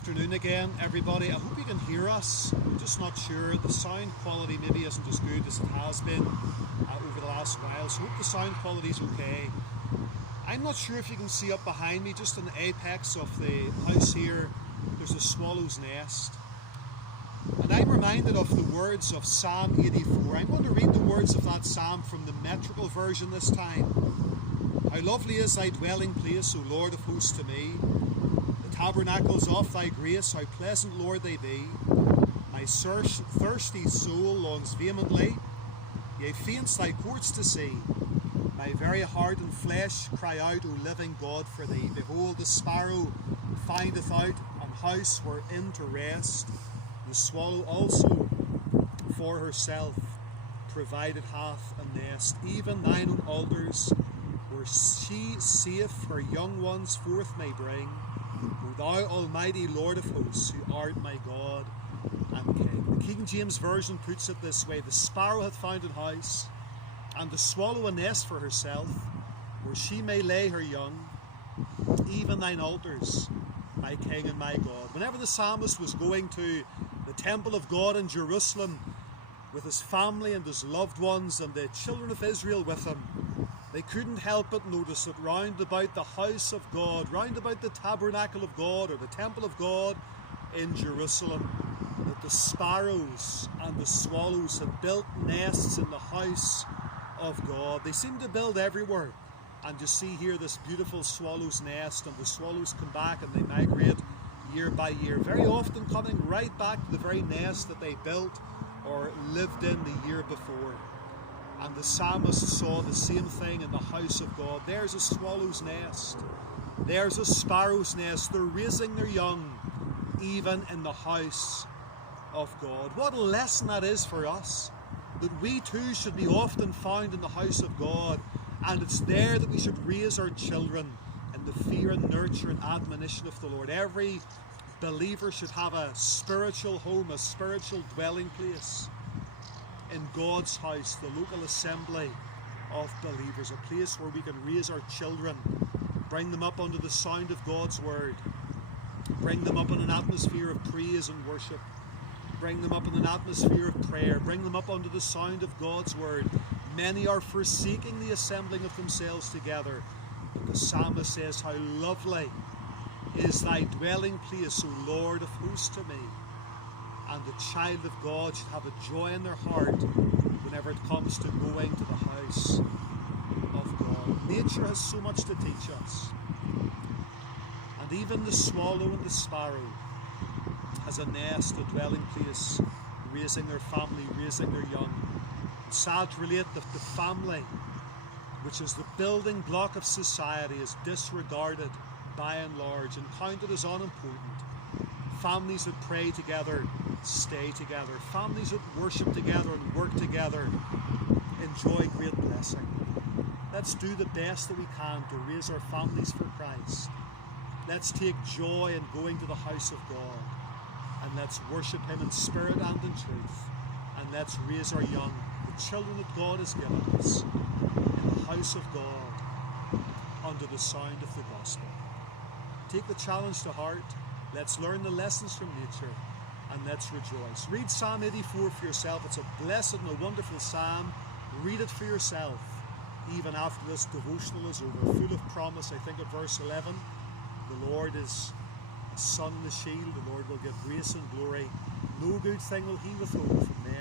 Afternoon again, everybody. I hope you can hear us. I'm just not sure. The sound quality maybe isn't as good as it has been over the last while, so I hope the sound quality is okay. I'm not sure if you can see up behind me, just in the apex of the house here, there's a swallow's nest. And I'm reminded of the words of Psalm 84. I'm going to read the words of that psalm from the metrical version this time. How lovely is thy dwelling place, O Lord of hosts, to me. The tabernacles of thy grace, how pleasant, Lord, they be. My thirsty soul longs vehemently, yea, faints thy courts to see. My very heart and flesh cry out, O living God, for thee. Behold, the sparrow findeth out an house wherein to rest. The swallow also for herself provided hath a nest, even thine own altars, where she safe her young ones forth may bring. O thou almighty Lord of hosts, who art my God and King. The King James Version puts it this way: the sparrow hath found an house, and the swallow a nest for herself, where she may lay her young, even thine altars, my King and my God. Whenever the psalmist was going to the temple of God in Jerusalem with his family and his loved ones and the children of Israel with him, they couldn't help but notice that round about the house of God, round about the tabernacle of God or the temple of God in Jerusalem, that the sparrows and the swallows had built nests in the house of God. They seem to build everywhere. And you see here this beautiful swallow's nest, and the swallows come back and they migrate year by year, very often coming right back to the very nest that they built or lived in the year before. And the psalmist saw the same thing in the house of God. There's a swallow's nest. There's a sparrow's nest. They're raising their young even in the house of God. What a lesson that is for us, that we too should be often found in the house of God, and it's there that we should raise our children in the fear and nurture and admonition of the Lord. Every believer should have a spiritual home, a spiritual dwelling place in God's house, the local assembly of believers, a place where we can raise our children, bring them up under the sound of God's word, bring them up in an atmosphere of praise and worship, bring them up in an atmosphere of prayer, bring them up under the sound of God's word. Many are forsaking the assembling of themselves together, but the psalmist says, how lovely is thy dwelling place, O Lord of hosts, to me. And the child of God should have a joy in their heart whenever it comes to going to the house of God. Nature has so much to teach us. And even the swallow and the sparrow has a nest, a dwelling place, raising their family, raising their young. It's sad to relate that the family, which is the building block of society, is disregarded by and large and counted as unimportant. Families that pray together stay together. Families that worship together and work together enjoy great blessing. Let's do the best that we can to raise our families for Christ. Let's take joy in going to the house of God, and let's worship Him in spirit and in truth. And let's raise our young, the children that God has given us, in the house of God under the sound of the gospel. Take the challenge to heart. Let's learn the lessons from nature, and let's rejoice. Read Psalm 84 for yourself. It's a blessed and a wonderful psalm. Read it for yourself, even after this devotional is over. Full of promise. I think at verse 11, the Lord is a sun and a shield. The Lord will give grace and glory. No good thing will He withhold from them